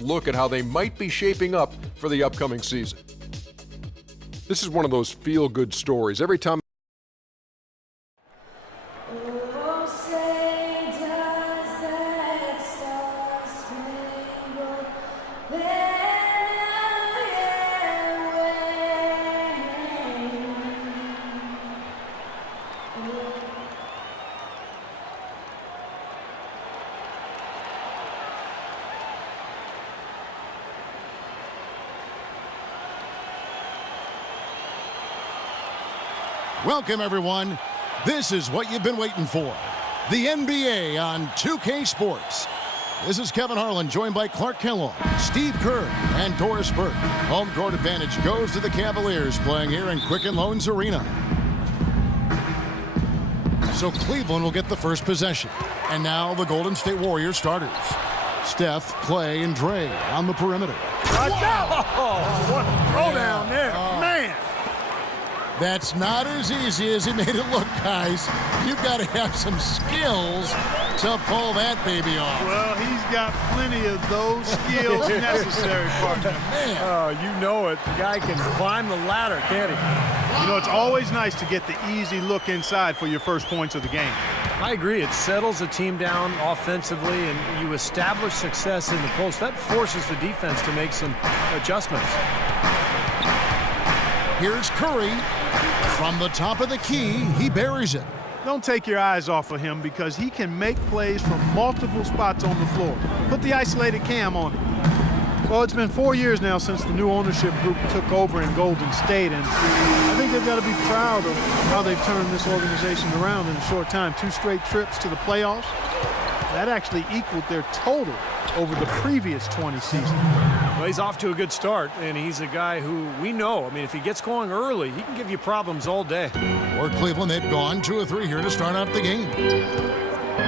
look at how they might be shaping up for the upcoming season. This is one of those feel-good stories. Every time Welcome, everyone. This is what you've been waiting for. The NBA on 2K Sports. This is Kevin Harlan, joined by Clark Kellogg, Steve Kerr, and Doris Burke. Home court advantage goes to the Cavaliers, playing here in Quicken Loans Arena. So Cleveland will get the first possession. And now the Golden State Warriors starters. Steph, Clay, and Dre on the perimeter. Watch out! Oh, what a throwdown there, man! That's not as easy as he made it look, guys. You've got to have some skills to pull that baby off. Well, he's got plenty of those skills necessary, partner. Man. Oh, you know it. The guy can climb the ladder, can't he? You know, it's always nice to get the easy look inside for your first points of the game. I agree. It settles a team down offensively, and you establish success in the post. That forces the defense to make some adjustments. Here's Curry. From the top of the key, he buries it. Don't take your eyes off of him because he can make plays from multiple spots on the floor. Put the isolated cam on him. Well, it's been 4 years now since the new ownership group took over in Golden State, and I think they've got to be proud of how they've turned this organization around in a short time. 2 straight trips to the playoffs. That actually equaled their total over the previous 20 seasons. Well, he's off to a good start, and he's a guy who we know. I mean, if he gets going early, he can give you problems all day. For Cleveland, they've gone 2 of 3 here to start out the game.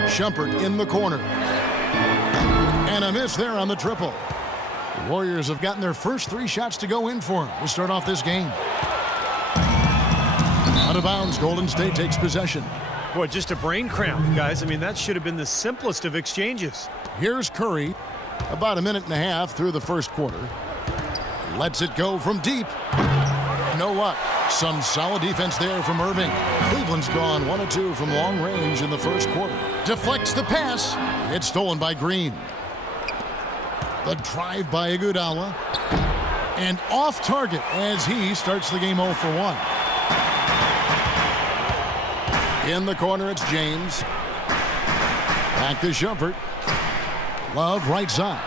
Shumpert in the corner. And a miss there on the triple. The Warriors have gotten their first 3 shots to go in for him to start off this game. Out of bounds, Golden State takes possession. Boy, just a brain cramp, guys. I mean, that should have been the simplest of exchanges. Here's Curry, about a minute and a half through the first quarter. Lets it go from deep. No luck. Some solid defense there from Irving. Cleveland's gone 1 of 2 from long range in the first quarter. Deflects the pass. It's stolen by Green. The drive by Iguodala. And off target as he starts the game 0 for 1. In the corner, it's James. Back to Shumpert. Love right side.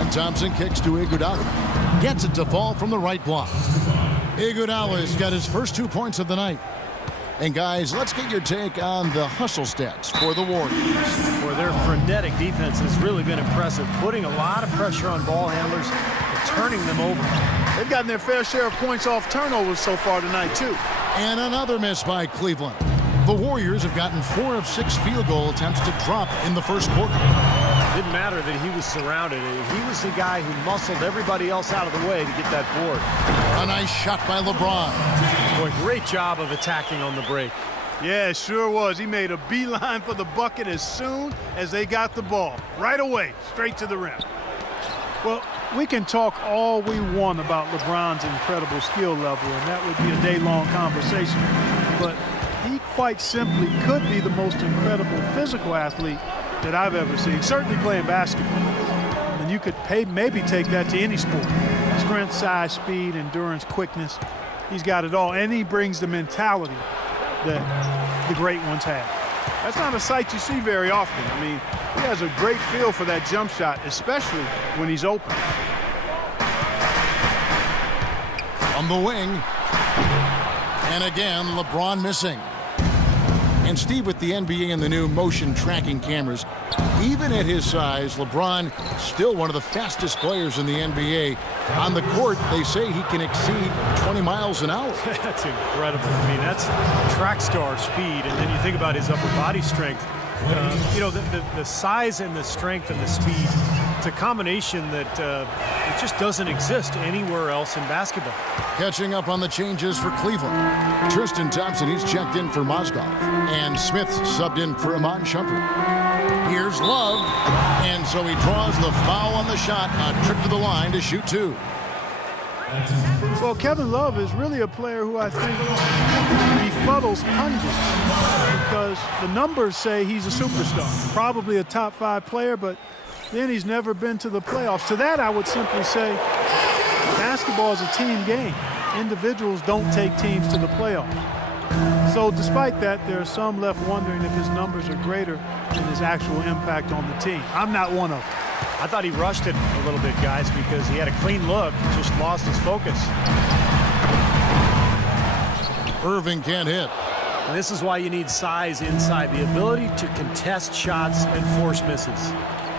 And Thompson kicks to Iguodala. Gets it to fall from the right block. Iguodala's got his first 2 points of the night. And guys, let's get your take on the hustle stats for the Warriors. Boy, their frenetic defense has really been impressive, putting a lot of pressure on ball handlers and turning them over. They've gotten their fair share of points off turnovers so far tonight, too. And another miss by Cleveland. The Warriors have gotten 4 of 6 field goal attempts to drop in the first quarter. Didn't matter that he was surrounded. He was the guy who muscled everybody else out of the way to get that board. A nice shot by LeBron. Boy, great job of attacking on the break. Yeah, it sure was. He made a beeline for the bucket as soon as they got the ball. Right away, straight to the rim. Well, we can talk all we want about LeBron's incredible skill level, and that would be a day-long conversation. But he quite simply could be the most incredible physical athlete that I've ever seen, certainly playing basketball. And you could maybe take that to any sport. Strength, size, speed, endurance, quickness. He's got it all, and he brings the mentality that the great ones have. That's not a sight you see very often. I mean, he has a great feel for that jump shot, especially when he's open. From the wing. And again, LeBron missing. And Steve, with the NBA and the new motion tracking cameras, even at his size, LeBron still one of the fastest players in the NBA. On the court, they say he can exceed 20 miles an hour. That's incredible. I mean, that's track star speed. And then you think about his upper body strength. You know, the size and the strength and the speed, it's a combination that it just doesn't exist anywhere else in basketball. Catching up on the changes for Cleveland. Tristan Thompson, he's checked in for Mozgov. And Smith subbed in for Iman Shumpert. Here's Love. And so he draws the foul on the shot. A trip to the line to shoot two. Well, Kevin Love is really a player who I think befuddles pundits because the numbers say he's a superstar, probably a top 5 player, but then he's never been to the playoffs. To that, I would simply say basketball is a team game. Individuals don't take teams to the playoffs. So despite that, there are some left wondering if his numbers are greater than his actual impact on the team. I'm not one of them. I thought he rushed it a little bit, guys, because he had a clean look, just lost his focus. Irving can't hit. And this is why you need size inside, the ability to contest shots and force misses.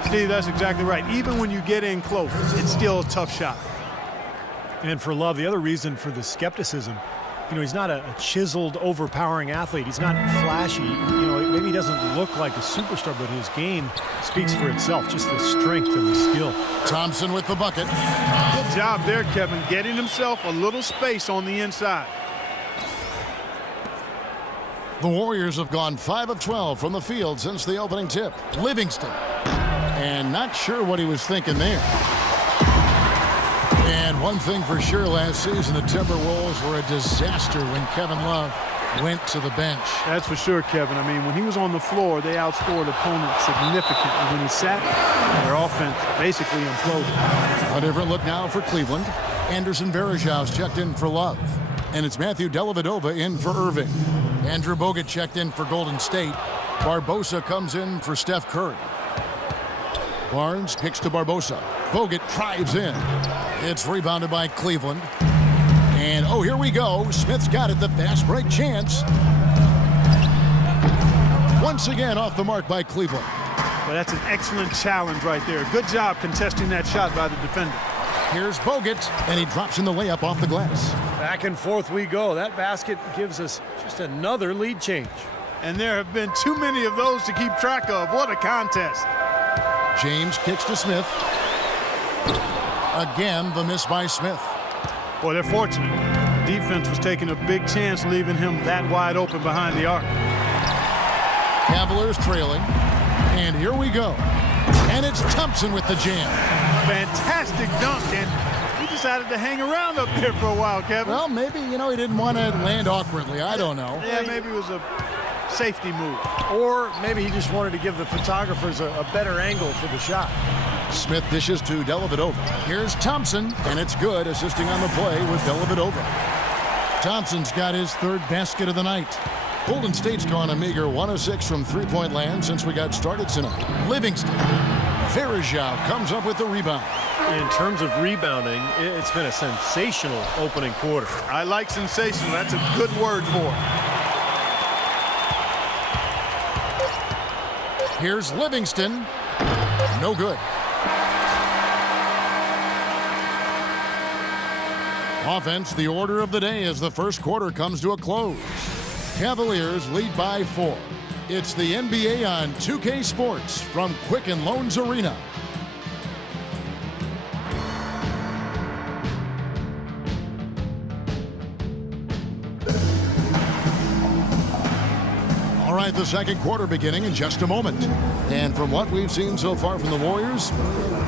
Steve, that's exactly right. Even when you get in close, it's still a tough shot. And for Love, the other reason for the skepticism, he's not a chiseled, overpowering athlete. He's not flashy. Maybe he doesn't look like a superstar, but his game speaks for itself, just the strength and the skill. Thompson with the bucket. Good job there, Kevin, getting himself a little space on the inside. The Warriors have gone 5 of 12 from the field since the opening tip. Livingston. And not sure what he was thinking there. And one thing for sure, last season the Timberwolves were a disaster when Kevin Love went to the bench. That's for sure, Kevin. I mean, when he was on the floor, they outscored opponents significantly. When he sat, their offense basically imploded. A different look now for Cleveland. Anderson Varejau's checked in for Love. And it's Matthew Dellavedova in for Irving. Andrew Bogut checked in for Golden State. Barbosa comes in for Steph Curry. Barnes kicks to Barbosa. Bogut drives in. It's rebounded by Cleveland. And, oh, here we go. Smith's got it, the fast break chance. Once again off the mark by Cleveland. Well, that's an excellent challenge right there. Good job contesting that shot by the defender. Here's Bogut, and he drops in the layup off the glass. Back and forth we go. That basket gives us just another lead change. And there have been too many of those to keep track of. What a contest. James kicks to Smith. Again, the miss by Smith. Boy, they're fortunate. Defense was taking a big chance leaving him that wide open behind the arc. Cavaliers trailing. And here we go. And it's Thompson with the jam. Fantastic dunk, and he decided to hang around up there for a while, Kevin. Well, maybe, he didn't want to land awkwardly. I don't know. Yeah, maybe it was a safety move. Or maybe he just wanted to give the photographers a better angle for the shot. Smith dishes to Dellavedova. Here's Thompson, and it's good, assisting on the play with Dellavedova. Thompson's got his third basket of the night. Golden State's gone a meager 1 of 6 from three-point land since we got started tonight. Livingston. Varejao comes up with the rebound. In terms of rebounding, it's been a sensational opening quarter. I like sensational. That's a good word for it. Here's Livingston. No good. Offense, the order of the day as the first quarter comes to a close. Cavaliers lead by 4. It's the NBA on 2K Sports from Quicken Loans Arena. All right, the second quarter beginning in just a moment. And from what we've seen so far from the Warriors,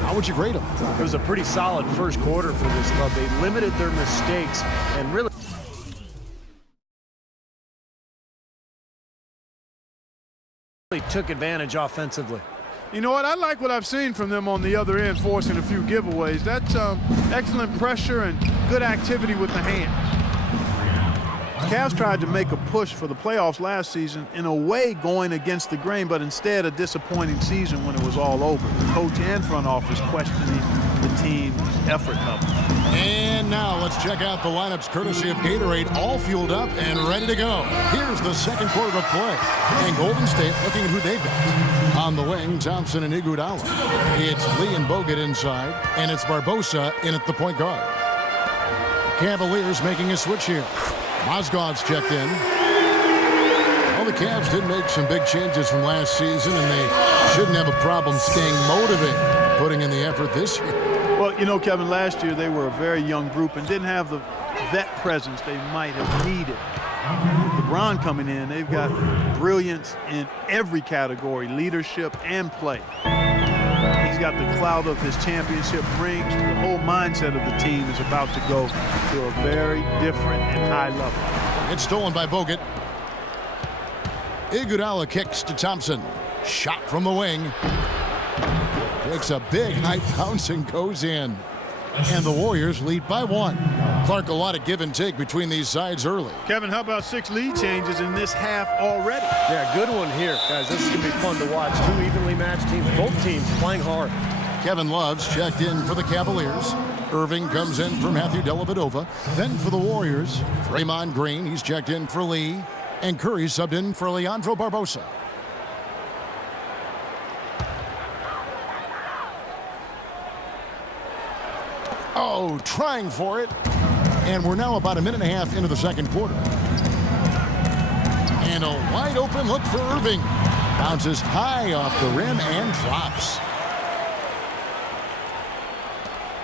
how would you grade them? It was a pretty solid first quarter for this club. They limited their mistakes and really took advantage offensively. You know what? I like what I've seen from them on the other end, forcing a few giveaways. That's excellent pressure and good activity with the hands. Cavs tried to make a push for the playoffs last season, in a way going against the grain, but instead a disappointing season when it was all over. The coach and front office questioning the team's effort level. And now let's check out the lineups courtesy of Gatorade, all fueled up and ready to go. Here's the second quarter of play. And Golden State looking at who they've got. On the wing, Thompson and Iguodala. It's Lee and Bogut inside, and it's Barbosa in at the point guard. The Cavaliers making a switch here. Mozgov's checked in. Well, the Cavs did make some big changes from last season, and they shouldn't have a problem staying motivated, putting in the effort this year. Well, you know, Kevin, last year they were a very young group and didn't have the vet presence they might have needed. The LeBron coming in, they've got brilliance in every category, leadership and play. He's got the clout of his championship rings. The whole mindset of the team is about to go to a very different and high level. It's stolen by Bogut. Iguodala kicks to Thompson. Shot from the wing. Takes a big high bounce and goes in. And the Warriors lead by 1. Clark, a lot of give and take between these sides early. Kevin, how about 6 lead changes in this half already? Yeah, good one here, guys. This is going to be fun to watch. 2 evenly matched teams, both teams playing hard. Kevin Love's checked in for the Cavaliers. Irving comes in for Matthew Dellavedova. Then for the Warriors, Draymond Green, he's checked in for Lee. And Curry subbed in for Leandro Barbosa. Oh, trying for it. And we're now about a minute and a half into the second quarter. And a wide open look for Irving. Bounces high off the rim and drops.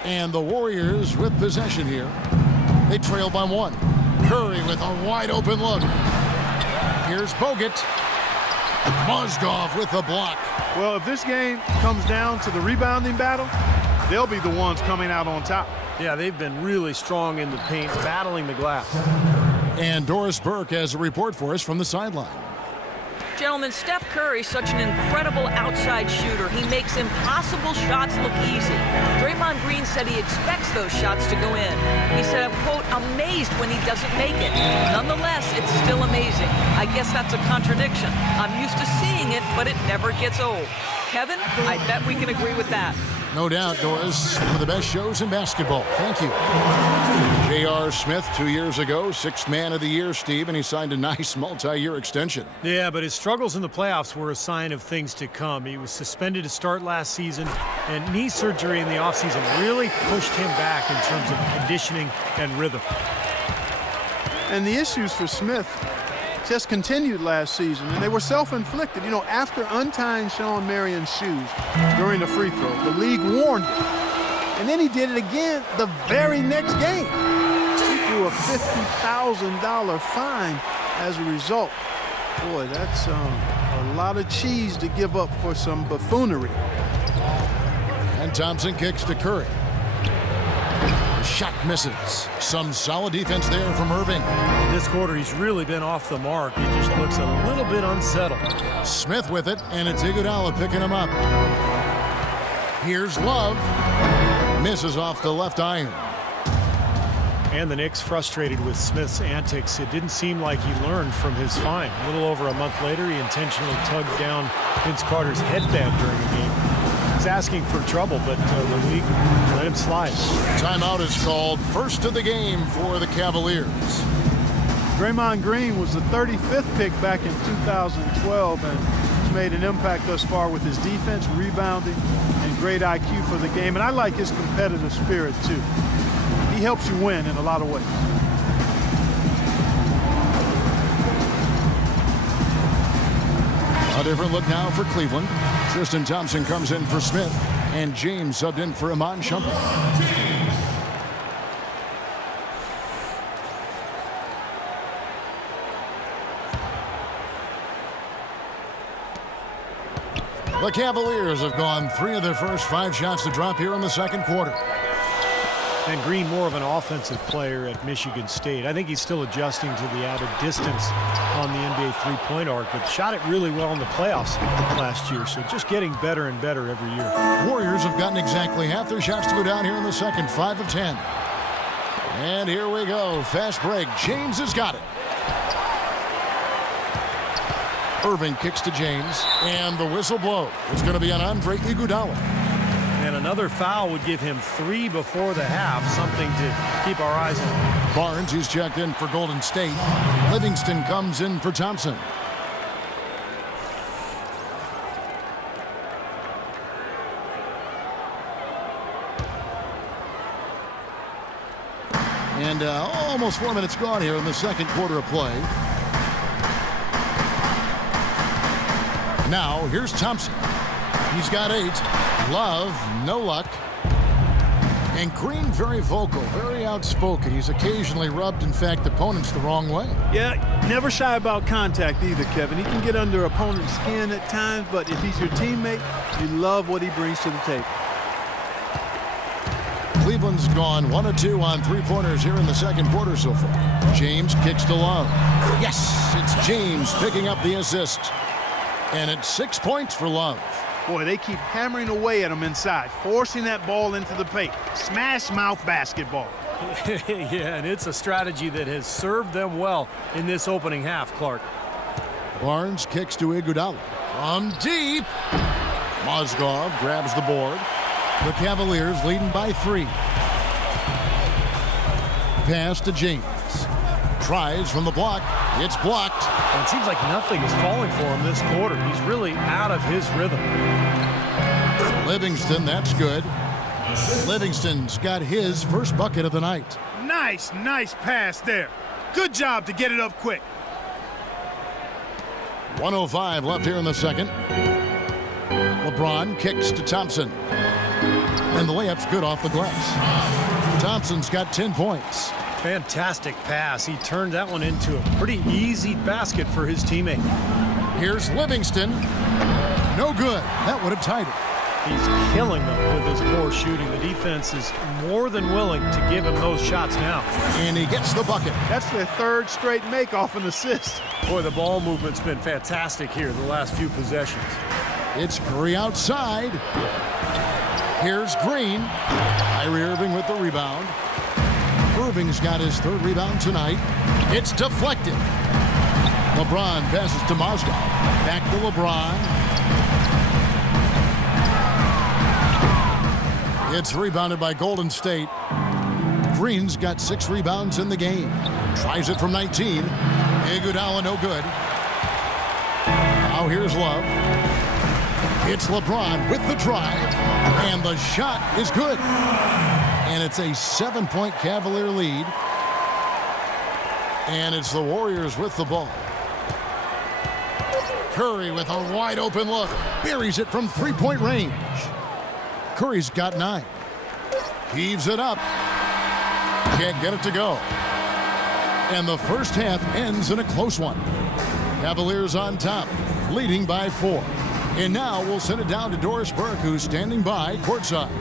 And the Warriors with possession here. They trail by 1. Curry with a wide open look. Here's Bogut. Mozgov with the block. Well, if this game comes down to the rebounding battle, they'll be the ones coming out on top. Yeah, they've been really strong in the paint, battling the glass. And Doris Burke has a report for us from the sideline. Gentlemen, Steph Curry's such an incredible outside shooter. He makes impossible shots look easy. Draymond Green said he expects those shots to go in. He said, I'm, quote, amazed when he doesn't make it. Nonetheless, it's still amazing. I guess that's a contradiction. I'm used to seeing it, but it never gets old. Kevin, I bet we can agree with that. No doubt, Doris. One of the best shows in basketball. Thank you. J.R. Smith 2 years ago, 6th man of the year, Steve, and he signed a nice multi-year extension. Yeah, but his struggles in the playoffs were a sign of things to come. He was suspended to start last season, and knee surgery in the offseason really pushed him back in terms of conditioning and rhythm. And the issues for Smith just continued last season, and they were self-inflicted. You know, after untying Sean Marion's shoes during the free throw, the league warned him. And then he did it again the very next game. He threw a $50,000 fine as a result. Boy, that's a lot of cheese to give up for some buffoonery. And Thompson kicks to Curry. The shot misses. Some solid defense there from Irving. In this quarter, he's really been off the mark. He just looks a little bit unsettled. Smith with it, and it's Iguodala picking him up. Here's Love. Misses off the left iron. And the Knicks frustrated with Smith's antics. It didn't seem like he learned from his fine. A little over a month later, he intentionally tugged down Vince Carter's headband during the game. He's asking for trouble, but the league let him slide. Timeout is called. First of the game for the Cavaliers. Draymond Green was the 35th pick back in 2012 and has made an impact thus far with his defense, rebounding, and great IQ for the game. And I like his competitive spirit, too. He helps you win in a lot of ways. A different look now for Cleveland. Tristan Thompson comes in for Smith, and James subbed in for Iman Shumpert. The Cavaliers have gone 3 of their first 5 shots to drop here in the second quarter. And Green more of an offensive player at Michigan State. I think he's still adjusting to the added distance on the NBA three-point arc, but shot it really well in the playoffs last year, so just getting better and better every year. Warriors have gotten exactly half their shots to go down here in the second, 5 of 10. And here we go, fast break. James has got it. Irving kicks to James, and the whistle blows. It's going to be on Andre Iguodala. And another foul would give him 3 before the half, something to keep our eyes on. Barnes, who's checked in for Golden State. Livingston comes in for Thompson. And almost 4 minutes gone here in the second quarter of play. Now, here's Thompson. He's got 8. Love, no luck. And Green very vocal, very outspoken. He's occasionally rubbed, in fact, opponents the wrong way. Yeah, never shy about contact either, Kevin. He can get under opponent's skin at times, but if he's your teammate, you love what he brings to the table. Cleveland's gone 1 of 2 on three-pointers here in the second quarter so far. James kicks to Love. Yes, it's James picking up the assist. And it's 6 points for Love. Boy, they keep hammering away at him inside, forcing that ball into the paint. Smash mouth basketball. Yeah, and it's a strategy that has served them well in this opening half, Clark. Barnes kicks to Iguodala. From deep. Mozgov grabs the board. The Cavaliers leading by 3. Pass to James. Tries from the block. It's blocked. And it seems like nothing is falling for him this quarter. He's really out of his rhythm. Livingston, that's good. Livingston's got his first bucket of the night. Nice pass there. Good job to get it up quick. 1:05 left here in the second. LeBron kicks to Thompson. And the layup's good off the glass. Thompson's got 10 points. Fantastic pass. He turned that one into a pretty easy basket for his teammate. Here's Livingston. No good. That would have tied it. He's killing them with his poor shooting. The defense is more than willing to give him those shots now. And he gets the bucket. That's their third straight make off an assist. Boy, the ball movement's been fantastic here the last few possessions. It's Curry outside. Here's Green. Kyrie Irving with the rebound. Irving's got his third rebound tonight. It's deflected. LeBron passes to Mozgov. Back to LeBron. It's rebounded by Golden State. Green's got 6 rebounds in the game. Tries it from 19. Iguodala no good. Now here's Love. It's LeBron with the drive. And the shot is good. And it's a 7-point Cavalier lead. And it's the Warriors with the ball. Curry with a wide open look. Buries it from 3-point range. Curry's got 9. Heaves it up. Can't get it to go. And the first half ends in a close one. Cavaliers on top, leading by 4. And now we'll send it down to Doris Burke, who's standing by courtside.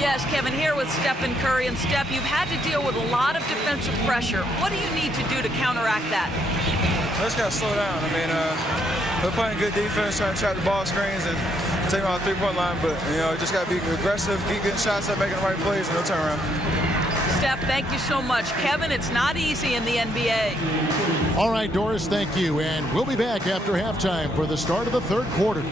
Yes, Kevin, here with Stephen Curry. And Steph, you've had to deal with a lot of defensive pressure. What do you need to do to counteract that? I just got to slow down. I mean, we're playing good defense, trying to trap the ball screens and take them out the three-point line. But, you know, just got to be aggressive, keep getting shots up, making the right plays, and no turnaround. Steph, thank you so much. Kevin, it's not easy in the NBA. All right, Doris, thank you. And we'll be back after halftime for the start of the third quarter.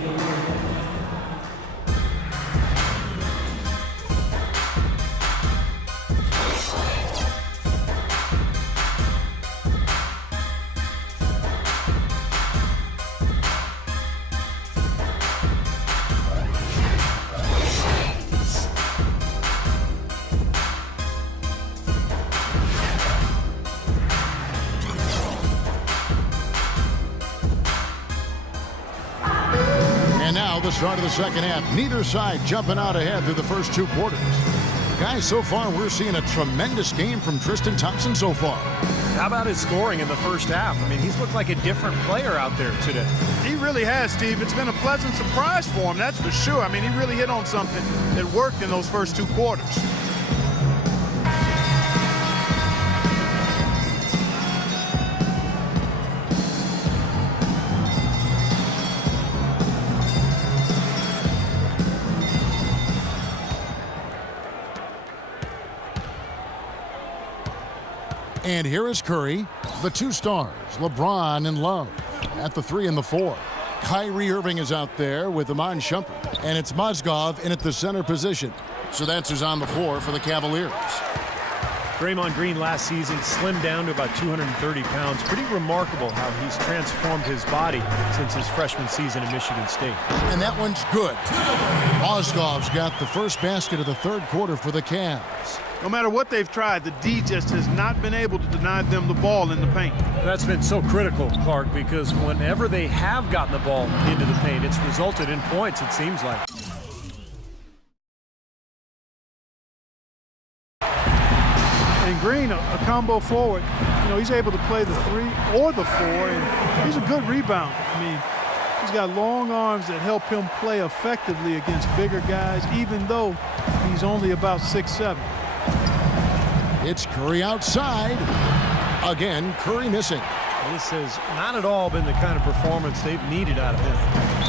The start of the second half. Neither side jumping out ahead through the first 2 quarters. Guys, so far we're seeing a tremendous game from Tristan Thompson so far. How about his scoring in the first half? I mean, he's looked like a different player out there today. He really has, Steve. It's been a pleasant surprise for him, that's for sure. I mean, he really hit on something that worked in those first 2 quarters. And here is Curry, the 2 stars, LeBron and Love, at the 3 and the 4. Kyrie Irving is out there with Iman Shumpert, and it's Mozgov in at the center position. So that's who's on the floor for the Cavaliers. Draymond Green last season slimmed down to about 230 pounds. Pretty remarkable how he's transformed his body since his freshman season at Michigan State. And that one's good. Mozgov's got the first basket of the third quarter for the Cavs. No matter what they've tried, the D just has not been able to deny them the ball in the paint. That's been so critical, Clark, because whenever they have gotten the ball into the paint, it's resulted in points, it seems like. Green, a combo forward. You know, he's able to play the 3 or the 4, and he's a good rebounder. I mean, he's got long arms that help him play effectively against bigger guys, even though he's only about 6'7". It's Curry outside. Again, Curry missing. This has not at all been the kind of performance they've needed out of him.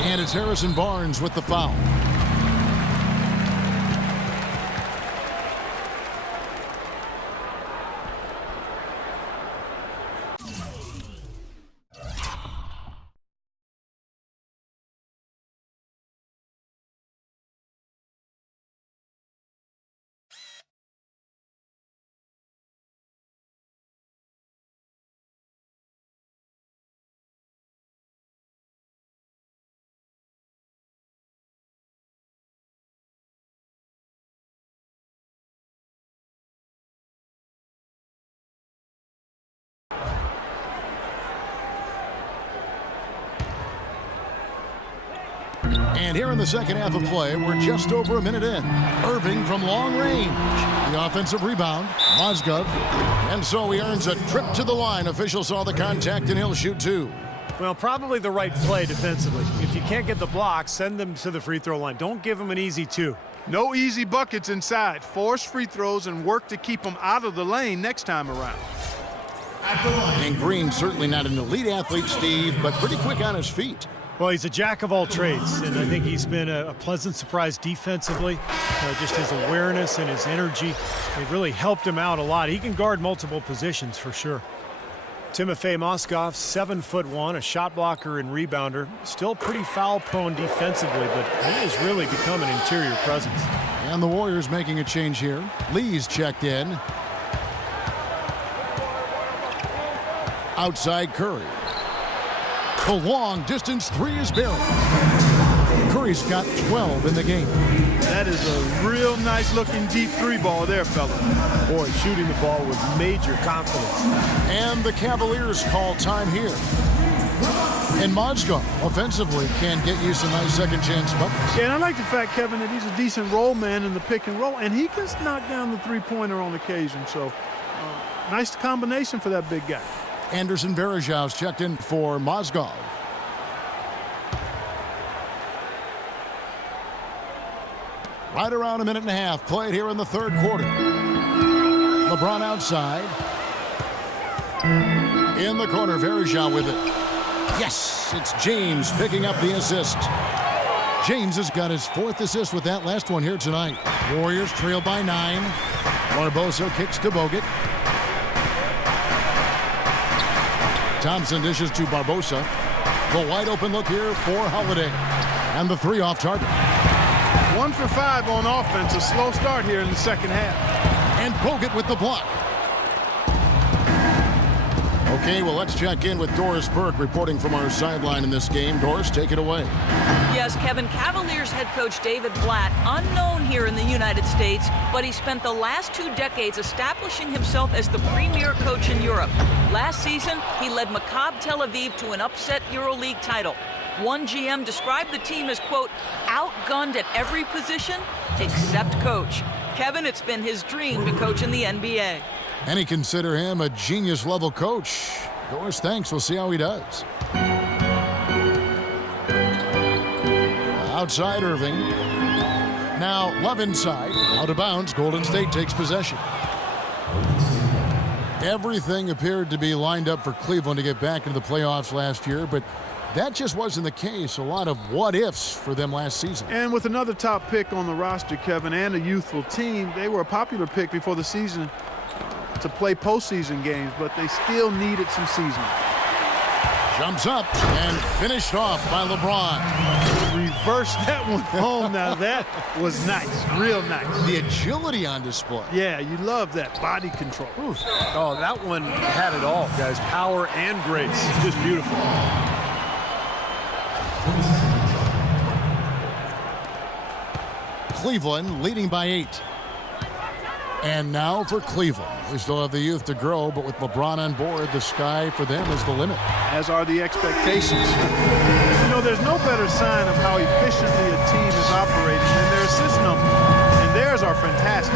And it's Harrison Barnes with the foul. And here in the second half of play, we're just over a minute in. Irving from long range. The offensive rebound, Mozgov. And so he earns a trip to the line. Officials saw the contact, and he'll shoot 2. Well, probably the right play defensively. If you can't get the block, send them to the free throw line. Don't give them an easy 2. No easy buckets inside. Force free throws and work to keep them out of the lane next time around. And Green certainly not an elite athlete, Steve, but pretty quick on his feet. Well, he's a jack of all trades, and I think he's been a pleasant surprise defensively. Just his awareness and his energy, they've really helped him out a lot. He can guard multiple positions for sure. Timofey Mozgov, 7'1", a shot blocker and rebounder. Still pretty foul-prone defensively, but he has really become an interior presence. And the Warriors making a change here. Lee's checked in. Outside Curry. The long distance 3 is buried. Curry's got 12 in the game. That is a real nice looking deep 3 ball there, fella. Boy, shooting the ball with major confidence. And the Cavaliers call time here. And Mozgov offensively can get you some nice second chance buckets. Yeah, and I like the fact, Kevin, that he's a decent roll man in the pick and roll, and he can knock down the 3-pointer on occasion. So nice combination for that big guy. Anderson Varejau's checked in for Mozgov. Right around a minute and a half played here in the third quarter. LeBron outside. In the corner, Varejau with it. Yes, it's James picking up the assist. James has got his 4th assist with that last one here tonight. Warriors trail by 9. Barbosa kicks to Bogut. Thompson dishes to Barbosa. The wide open look here for Holiday. And the 3 off target. 1 for 5 on offense. A slow start here in the second half. And Bogut with the block. Okay, well, let's check in with Doris Burke reporting from our sideline in this game. Doris, take it away. Yes, Kevin, Cavaliers head coach David Blatt, unknown here in the United States, but he spent the last 2 decades establishing himself as the premier coach in Europe. Last season, he led Maccabi Tel Aviv to an upset EuroLeague title. One GM described the team as, quote, outgunned at every position except coach. Kevin, it's been his dream to coach in the NBA. And he consider him a genius-level coach. Doris, thanks. We'll see how he does. Outside Irving. Now Love inside. Out of bounds. Golden State takes possession. Everything appeared to be lined up for Cleveland to get back into the playoffs last year, but that just wasn't the case. A lot of what-ifs for them last season. And with another top pick on the roster, Kevin, and a youthful team, they were a popular pick before the season to play postseason games, but they still needed some seasoning. Jumps up and finished off by LeBron. Reversed that one home. Now that was nice, real nice. The agility on display. Yeah, you love that body control. Oof. Oh, that one had it all, guys. Power and grace. Just beautiful. Cleveland leading by 8. And now for Cleveland. We still have the youth to grow, but with LeBron on board, the sky for them is the limit. As are the expectations. You know, there's no better sign of how efficiently a team is operating than their assist numbers. And theirs are fantastic.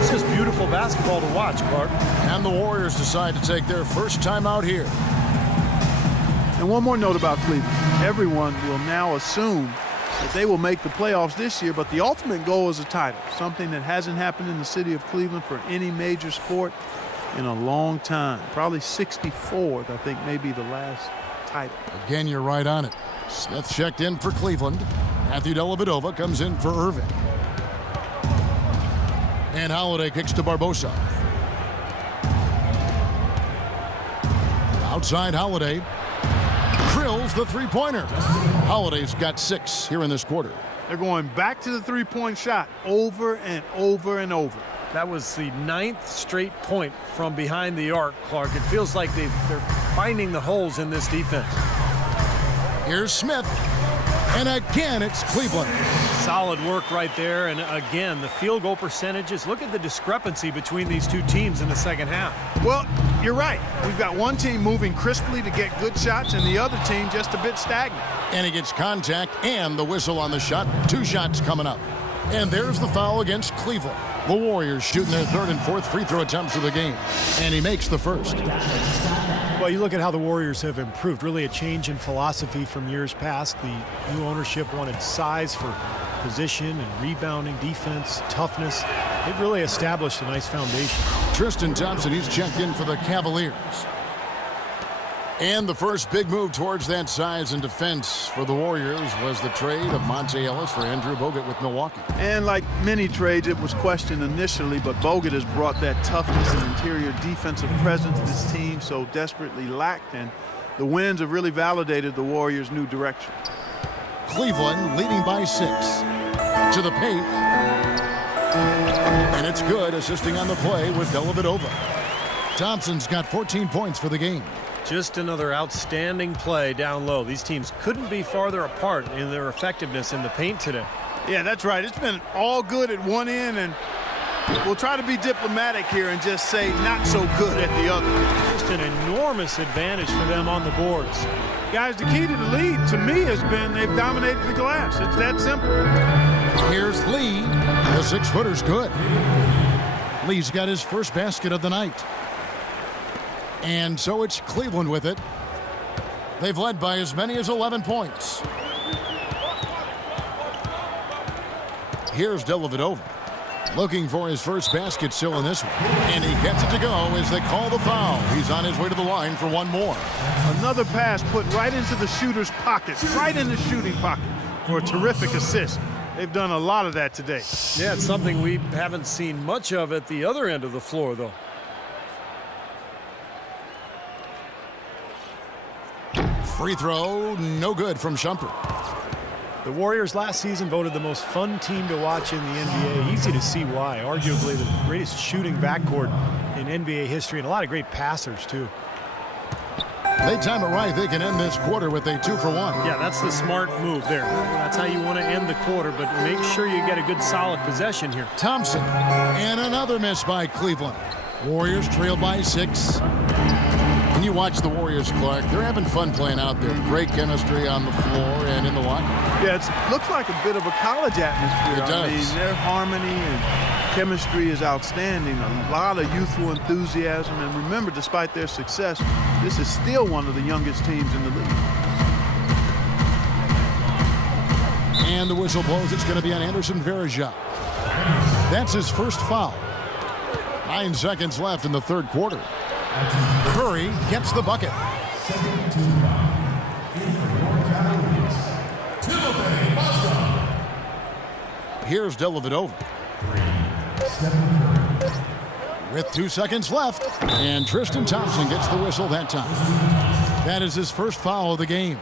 It's just beautiful basketball to watch, Clark. And the Warriors decide to take their first time out here. And one more note about Cleveland. Everyone will now assume that they will make the playoffs this year, but the ultimate goal is a title, something that hasn't happened in the city of Cleveland for any major sport in a long time. Probably 64th, I think, may be the last title. Again, you're right on it. Smith checked in for Cleveland. Matthew Dellavedova comes in for Irving. And Holiday kicks to Barbosa. Outside Holiday. Drills the three-pointer. Holiday's got 6 here in this quarter. They're going back to the three-point shot over and over and over. That was the 9th straight point from behind the arc, Clark. It feels like they're finding the holes in this defense. Here's Smith. And again, it's Cleveland. Solid work right there. And again, the field goal percentages. Look at the discrepancy between these two teams in the second half. Well, you're right. We've got one team moving crisply to get good shots and the other team just a bit stagnant. And he gets contact and the whistle on the shot. 2 shots coming up. And there's the foul against Cleveland. The Warriors shooting their 3rd and 4th free throw attempts of the game. And he makes the first. Well, you look at how the Warriors have improved. Really a change in philosophy from years past. The new ownership wanted size for position and rebounding, defense, toughness. It really established a nice foundation. Tristan Thompson, he's checked in for the Cavaliers. And the first big move towards that size and defense for the Warriors was the trade of Monte Ellis for Andrew Bogut with Milwaukee. And like many trades, it was questioned initially, but Bogut has brought that toughness and interior defensive presence this team so desperately lacked, and the wins have really validated the Warriors' new direction. Cleveland leading by 6. To the paint. And it's good, assisting on the play with Dellavedova. Thompson's got 14 points for the game. Just another outstanding play down low. These teams couldn't be farther apart in their effectiveness in the paint today. Yeah, that's right. It's been all good at one end, and we'll try to be diplomatic here and just say not so good at the other. Just an enormous advantage for them on the boards. Guys, the key to the lead, to me, has been they've dominated the glass. It's that simple. Here's Lee. The 6-footer's good. Lee's got his first basket of the night. And so it's Cleveland with it. They've led by as many as 11 points. Here's Dellavedova. Looking for his first basket still in this one. And he gets it to go as they call the foul. He's on his way to the line for one more. Another pass put right into the shooter's pocket, right in the shooting pocket for a terrific assist. They've done a lot of that today. Yeah, it's something we haven't seen much of at the other end of the floor, though. Free throw, no good from Shumpert. The Warriors last season voted the most fun team to watch in the NBA. Easy to see why. Arguably the greatest shooting backcourt in NBA history, and a lot of great passers, too. They time it right. They can end this quarter with a 2-for-1. Yeah, that's the smart move there. That's how you want to end the quarter, but make sure you get a good solid possession here. Thompson, and another miss by Cleveland. Warriors trail by 6. And you watch the Warriors, Clark. They're having fun playing out there. Great chemistry on the floor and in the locker. Yeah, it looks like a bit of a college atmosphere. It does. I mean, their harmony and chemistry is outstanding. A lot of youthful enthusiasm. And remember, despite their success, this is still one of the youngest teams in the league. And the whistle blows. It's going to be on Anderson Varejao. That's his first foul. 9 seconds left in the 3rd quarter. Curry gets the bucket. Here's Dellavedova. With 2 seconds left, and Tristan Thompson gets the whistle that time. That is his first foul of the game.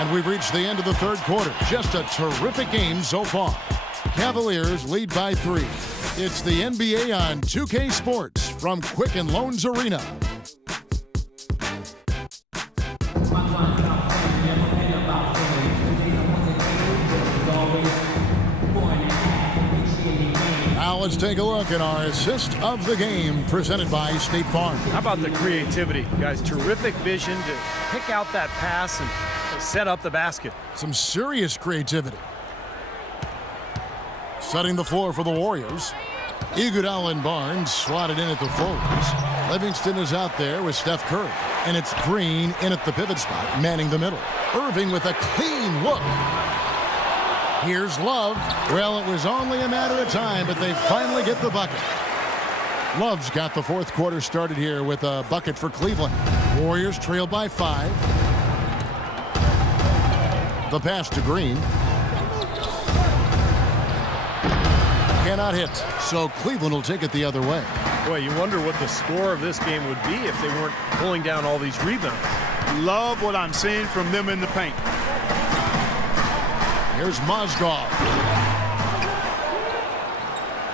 And we've reached the end of the 3rd quarter. Just a terrific game so far. Cavaliers lead by 3. It's the NBA on 2K Sports from Quicken Loans Arena. Now let's take a look at our assist of the game presented by State Farm. How about the creativity, guys? Terrific vision to pick out that pass and set up the basket. Some serious creativity. Setting the floor for the Warriors. Iguodala and Barnes slotted in at the forwards. Livingston is out there with Steph Curry. And it's Green in at the pivot spot, manning the middle. Irving with a clean look. Here's Love. Well, it was only a matter of time, but they finally get the bucket. Love's got the fourth quarter started here with a bucket for Cleveland. Warriors trail by 5. The pass to Green. Cannot hit, so Cleveland will take it the other way. Boy, you wonder what the score of this game would be if they weren't pulling down all these rebounds. Love what I'm seeing from them in the paint. Here's Mozgov.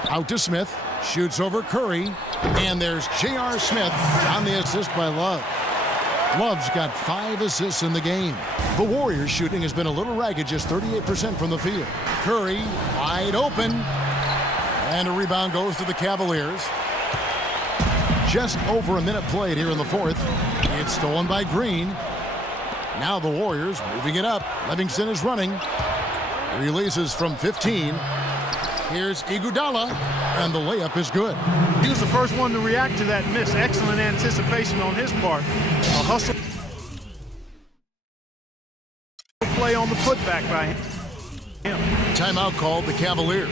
Out to Smith. Shoots over Curry. And there's J.R. Smith on the assist by Love. Love's got 5 assists in the game. The Warriors' shooting has been a little ragged, just 38% from the field. Curry wide open. And a rebound goes to the Cavaliers. Just over a minute played here in the fourth. It's stolen by Green. Now the Warriors moving it up. Livingston is running. Releases from 15. Here's Iguodala, and the layup is good. He was the first one to react to that miss. Excellent anticipation on his part. A hustle play on the putback by him. Timeout called the Cavaliers.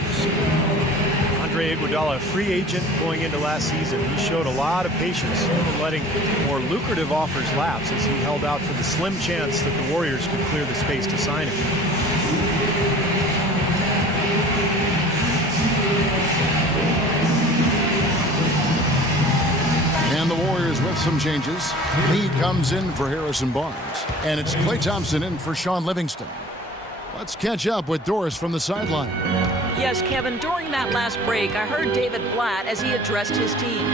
Andre Iguodala, a free agent going into last season. He showed a lot of patience in letting more lucrative offers lapse as he held out for the slim chance that the Warriors could clear the space to sign him. And the Warriors with some changes. Lee comes in for Harrison Barnes. And it's Klay Thompson in for Sean Livingston. Let's catch up with Doris from the sideline. Yes, Kevin, during that last break, I heard David Blatt as he addressed his team.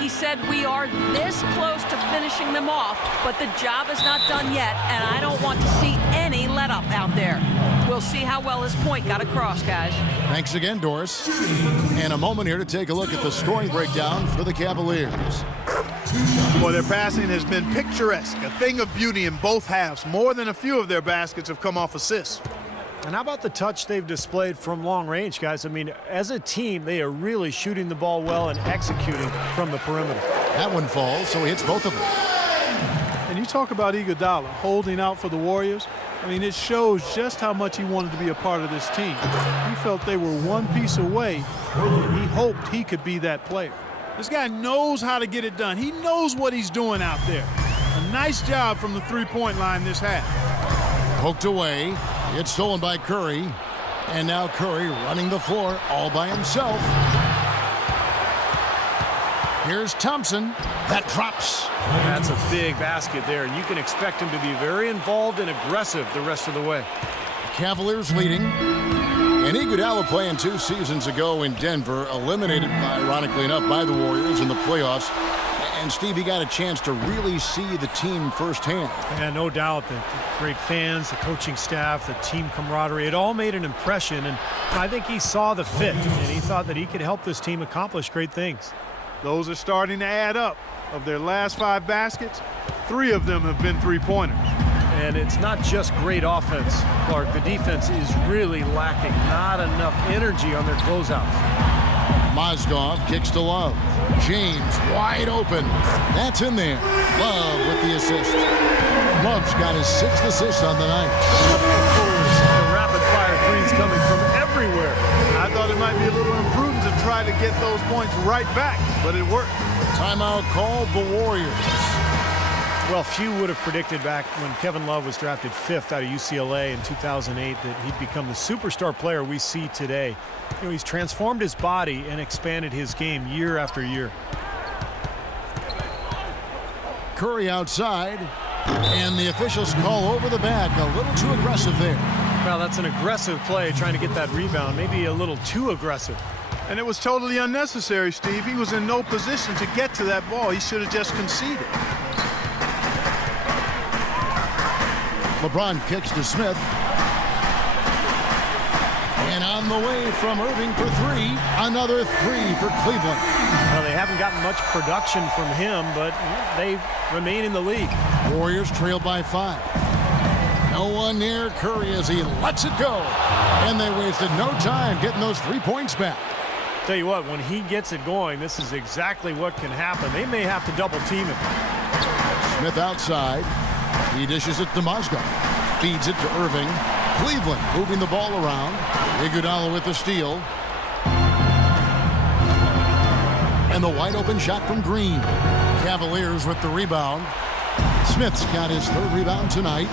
He said, "We are this close to finishing them off, but the job is not done yet, and I don't want to see any let up out there." We'll see how well his point got across, guys. Thanks again, Doris. And a moment here to take a look at the scoring breakdown for the Cavaliers. Well, their passing has been picturesque, a thing of beauty in both halves. More than a few of their baskets have come off assists. And how about the touch they've displayed from long range, guys? I mean, as a team, they are really shooting the ball well and executing from the perimeter. That one falls, so he hits both of them. And you talk about Iguodala holding out for the Warriors. I mean, it shows just how much he wanted to be a part of this team. He felt they were one piece away, and he hoped he could be that player. This guy knows how to get it done. He knows what he's doing out there. A nice job from the three-point line this half. Poked away. It's stolen by Curry. And now Curry running the floor all by himself. Here's Thompson. That drops. That's a big basket there, and you can expect him to be very involved and aggressive the rest of the way. Cavaliers leading. And Iguodala playing 2 seasons ago in Denver, eliminated, ironically enough, by the Warriors in the playoffs. And Steve, he got a chance to really see the team firsthand. Yeah, no doubt. The great fans, the coaching staff, the team camaraderie, it all made an impression. And I think he saw the fit, and he thought that he could help this team accomplish great things. Those are starting to add up. Of their last 5 baskets, 3 of them have been three-pointers. And it's not just great offense, Clark. The defense is really lacking. Not enough energy on their closeouts. Mozgov kicks to Love. James wide open. That's in there. Love with the assist. Love's got his 6th assist on the night. The rapid-fire threes coming from everywhere. I thought it might be a little imprudent to try to get those points right back, but it worked. Timeout called the Warriors. Well, few would have predicted back when Kevin Love was drafted 5th out of UCLA in 2008 that he'd become the superstar player we see today. You know, he's transformed his body and expanded his game year after year. Curry outside, and the officials call over the back. A little too aggressive there. Well, that's an aggressive play, trying to get that rebound. Maybe a little too aggressive. And it was totally unnecessary, Steve. He was in no position to get to that ball. He should have just conceded. LeBron kicks to Smith. And on the way from Irving for three. Another three for Cleveland. Well, they haven't gotten much production from him, but they remain in the lead. Warriors trail by 5. No one near Curry as he lets it go. And they wasted no time getting those 3 points back. Tell you what, when he gets it going, this is exactly what can happen. They may have to double team him. Smith outside. He dishes it to Mozgov. Feeds it to Irving. Cleveland moving the ball around. Iguodala with the steal. And the wide open shot from Green. Cavaliers with the rebound. Smith's got his 3rd rebound tonight.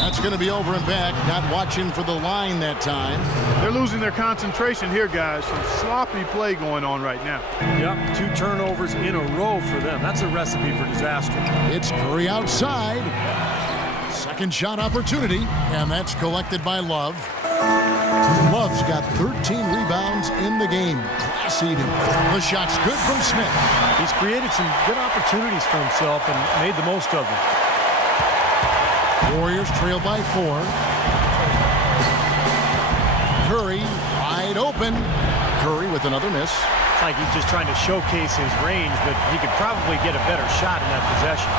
That's going to be over and back. Not watching for the line that time. They're losing their concentration here, guys. Some sloppy play going on right now. Yep, 2 turnovers in a row for them. That's a recipe for disaster. It's Curry outside. Second shot opportunity, and that's collected by Love. Love's got 13 rebounds in the game. Class eating. The shot's good from Smith. He's created some good opportunities for himself and made the most of them. Warriors trail by 4. Curry wide open. Curry with another miss. It's like he's just trying to showcase his range, but he could probably get a better shot in that possession.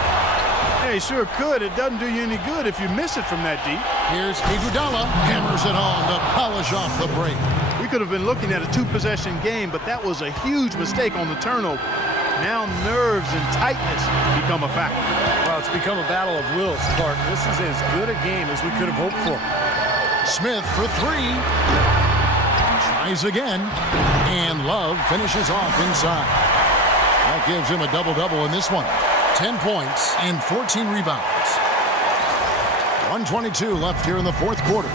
Hey, sure could. It doesn't do you any good if you miss it from that deep. Here's Iguodala. Hammers it home to polish off the break. We could have been looking at a 2-possession game, but that was a huge mistake on the turnover. Now nerves and tightness become a factor. Well, it's become a battle of wills, Clark. This is as good a game as we could have hoped for. Smith for 3. Tries again. And Love finishes off inside. That gives him a double-double in this one. 10 points and 14 rebounds. 1:22 left here in the 4th quarter.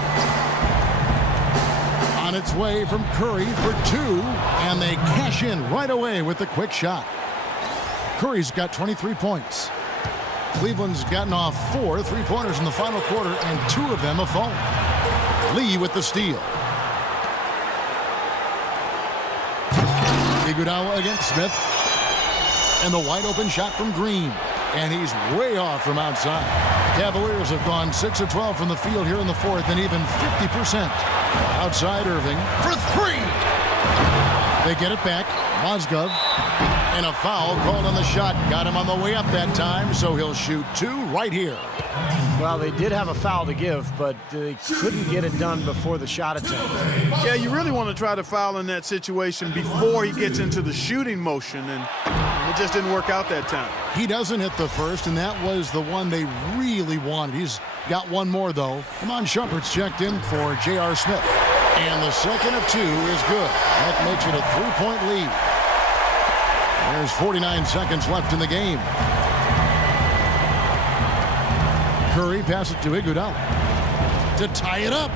On its way from Curry for 2. And they cash in right away with the quick shot. Curry's got 23 points. Cleveland's gotten off 4 3-pointers in the final quarter, and 2 of them have fallen. Lee with the steal. Iguodala against Smith. And the wide open shot from Green. And he's way off from outside. Cavaliers have gone 6 of 12 from the field here in the 4th, and even 50%. Outside Irving for 3. They get it back. Mozgov. And a foul called on the shot. Got him on the way up that time, so he'll shoot 2 right here. Well, they did have a foul to give, but they couldn't get it done before the shot attempt. Yeah, you really want to try to foul in that situation before he gets into the shooting motion, and it just didn't work out that time. He doesn't hit the first, and that was the one they really wanted. He's got one more, though. Iman Shumpert's checked in for J.R. Smith. And the second of 2 is good. That makes it a 3-point lead. There's 49 seconds left in the game. Curry passes it to Iguodala to tie it up.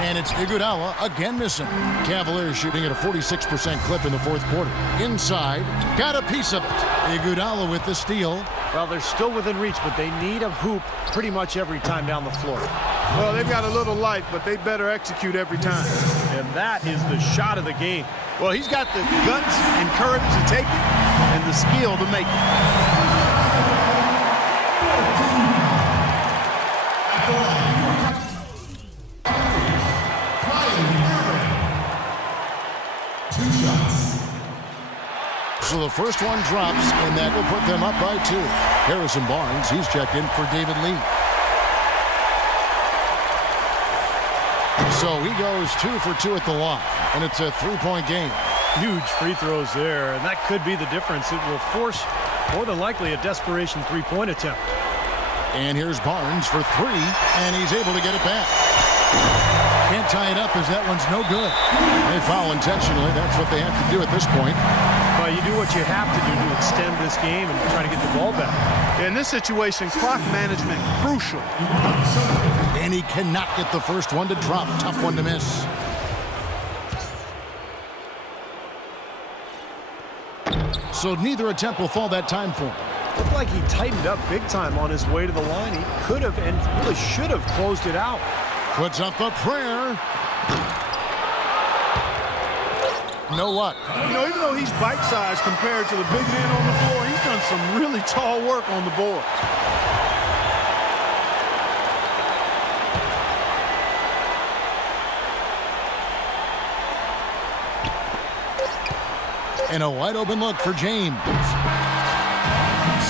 And it's Iguodala again missing. Cavaliers shooting at a 46% clip in the 4th quarter. Inside, got a piece of it. Iguodala with the steal. Well, they're still within reach, but they need a hoop pretty much every time down the floor. Well, they've got a little life, but they better execute every time. And that is the shot of the game. Well, he's got the guts and courage to take it and the skill to make it. So the first one drops, and that will put them up by 2. Harrison Barnes, he's checked in for David Lee. So he goes 2 for 2 at the line, and it's a 3-point game. Huge free throws there, and that could be the difference. It will force, more than likely, a desperation 3-point attempt. And here's Barnes for 3, and he's able to get it back. Can't tie it up as that one's no good. They foul intentionally. That's what they have to do at this point. Well, you do what you have to do to extend this game and try to get the ball back. In this situation, clock management crucial. And he cannot get the first one to drop. Tough one to miss. So neither attempt will fall that time for him. Looked like he tightened up big time on his way to the line. He could have and really should have closed it out. Puts up a prayer. No luck. You know, even though he's bite-sized compared to the big man on the floor, he's done some really tall work on the board. And a wide open look for James.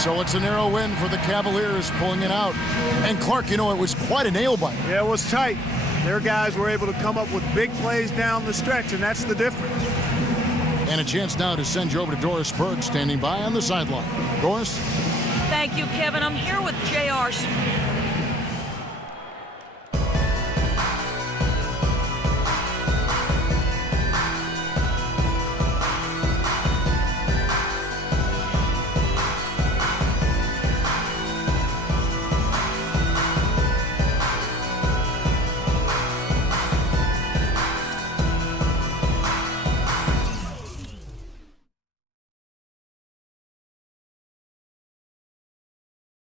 So it's a narrow win for the Cavaliers, pulling it out. And Clark, you know, it was quite a nail biter. Yeah, it was tight. Their guys were able to come up with big plays down the stretch, and that's the difference. And a chance now to send you over to Doris Berg, standing by on the sideline. Doris? Thank you, Kevin. I'm here with J.R.